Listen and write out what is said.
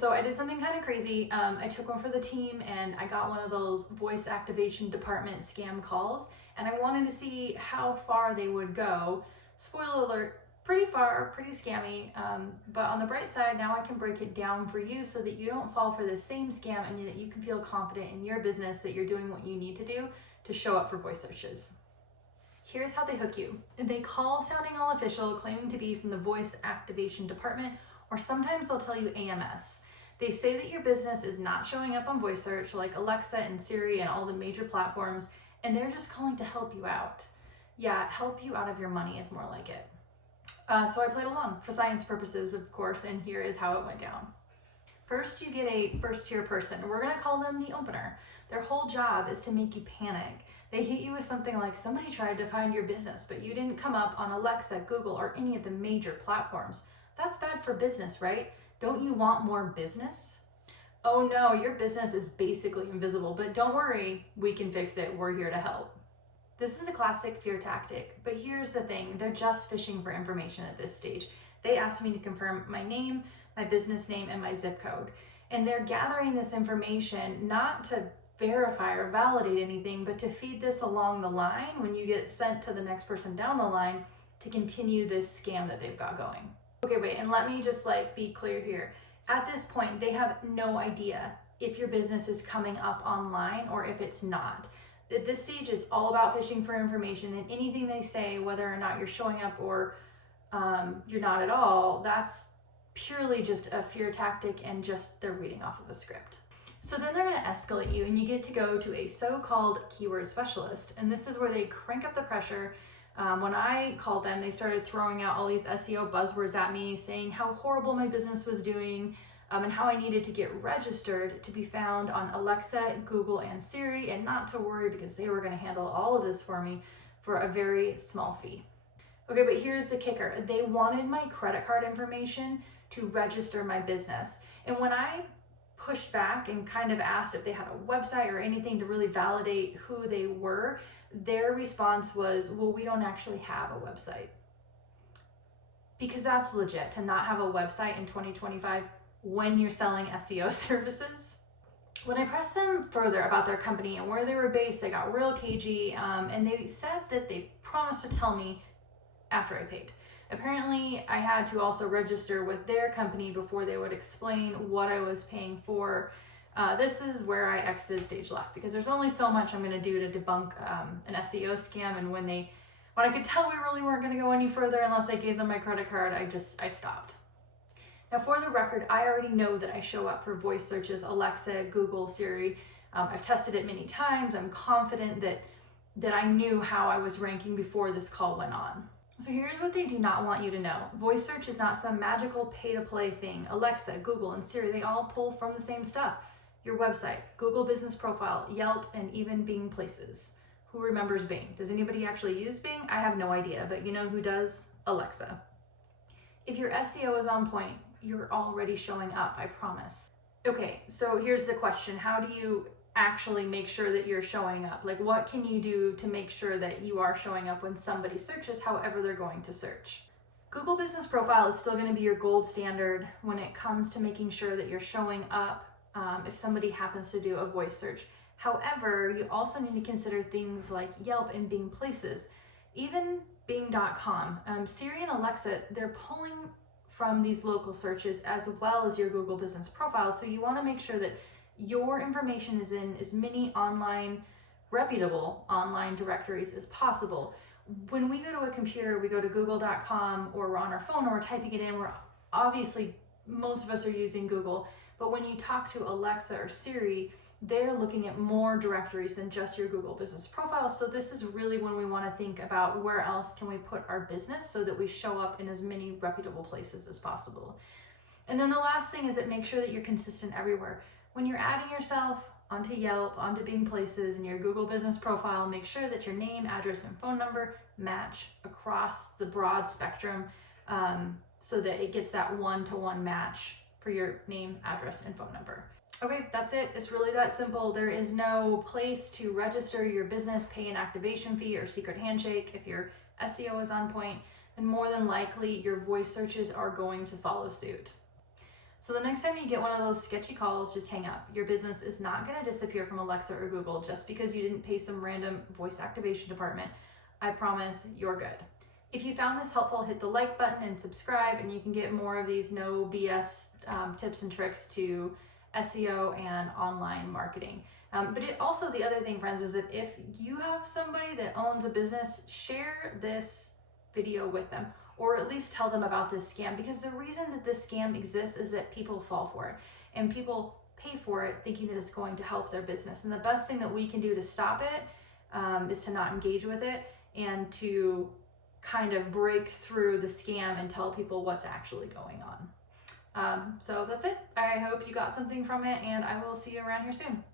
so I did something kind of crazy. I took one for the team and I got one of those voice activation department scam calls, and I wanted to see how far they would go. Spoiler alert, pretty far, pretty scammy, but on the bright side, now I can break it down for you so that you don't fall for the same scam and that you can feel confident in your business that you're doing what you need to do to show up for voice searches. Here's how they hook you. They call sounding all official, claiming to be from the voice activation department, or sometimes they'll tell you AMS. They say that your business is not showing up on voice search like Alexa and Siri and all the major platforms, and they're just calling to help you out. Yeah, help you out of your money is more like it. So I played along for science purposes, of course, and here is how it went down. First, you get a first-tier person. We're gonna call them the opener. Their whole job is to make you panic. They hit you with something like, somebody tried to find your business, but you didn't come up on Alexa, Google, or any of the major platforms. That's bad for business, right? Don't you want more business? Oh no, your business is basically invisible, but don't worry, we can fix it. We're here to help. This is a classic fear tactic, but here's the thing, they're just fishing for information at this stage. They asked me to confirm my name, my business name, and my zip code. And they're gathering this information not to verify or validate anything, but to feed this along the line when you get sent to the next person down the line to continue this scam that they've got going. Okay, wait, and let me just be clear here. At this point, they have no idea if your business is coming up online or if it's not. At this stage is all about fishing for information, and anything they say, whether or not you're showing up or you're not at all, that's purely just a fear tactic and just they're reading off of a script. So then they're gonna escalate you and you get to go to a so-called keyword specialist. And this is where they crank up the pressure. When I called them, they started throwing out all these SEO buzzwords at me, saying how horrible my business was doing, and how I needed to get registered to be found on Alexa, Google, and Siri, and not to worry because they were gonna handle all of this for me for a very small fee. Okay, but here's the kicker. They wanted my credit card information to register my business. And when I pushed back and kind of asked if they had a website or anything to really validate who they were, their response was, well, we don't actually have a website. Because that's legit to not have a website in 2025 when you're selling SEO services. When I pressed them further about their company and where they were based, they got real cagey, and they said that they promised to tell me after I paid. Apparently, I had to also register with their company before they would explain what I was paying for. This is where I exited stage left because there's only so much I'm going to do to debunk an SEO scam. And when I could tell we really weren't going to go any further unless I gave them my credit card, I stopped. Now, for the record, I already know that I show up for voice searches, Alexa, Google, Siri. I've tested it many times. I'm confident that I knew how I was ranking before this call went on. So here's what they do not want you to know. Voice search is not some magical pay-to-play thing. Alexa, Google, and Siri, they all pull from the same stuff. Your website, Google business profile, Yelp, and even Bing Places. Who remembers Bing? Does anybody actually use Bing? I have no idea, but you know who does? Alexa. If your SEO is on point, you're already showing up, I promise. Okay, so here's the question. How do you actually make sure that you're showing up? What can you do to make sure that you are showing up when somebody searches however they're going to search? Google Business Profile is still going to be your gold standard when it comes to making sure that you're showing up if somebody happens to do a voice search. However, you also need to consider things like Yelp and Bing Places, even Bing.com. Siri and Alexa, they're pulling from these local searches as well as your Google Business Profile, so you want to make sure that your information is in as many reputable online directories as possible. When we go to a computer, we go to google.com or we're on our phone or we're typing it in, obviously most of us are using Google, but when you talk to Alexa or Siri, they're looking at more directories than just your Google Business Profile. So this is really when we want to think about where else can we put our business so that we show up in as many reputable places as possible. And then the last thing is that make sure that you're consistent everywhere. When you're adding yourself onto Yelp, onto Bing Places, and your Google Business Profile, make sure that your name, address, and phone number match across the broad spectrum so that it gets that one-to-one match for your name, address, and phone number. Okay, that's it. It's really that simple. There is no place to register your business, pay an activation fee or secret handshake. If your SEO is on point, then more than likely your voice searches are going to follow suit. So the next time you get one of those sketchy calls, just hang up. Your business is not going to disappear from Alexa or Google just because you didn't pay some random voice activation department. I promise you're good. If you found this helpful, hit the like button and subscribe, and you can get more of these no BS tips and tricks to SEO and online marketing. But also the other thing, friends, is that if you have somebody that owns a business, share this video with them, or at least tell them about this scam, because the reason that this scam exists is that people fall for it, and people pay for it thinking that it's going to help their business. And the best thing that we can do to stop it is to not engage with it and to kind of break through the scam and tell people what's actually going on. So that's it. I hope you got something from it, and I will see you around here soon.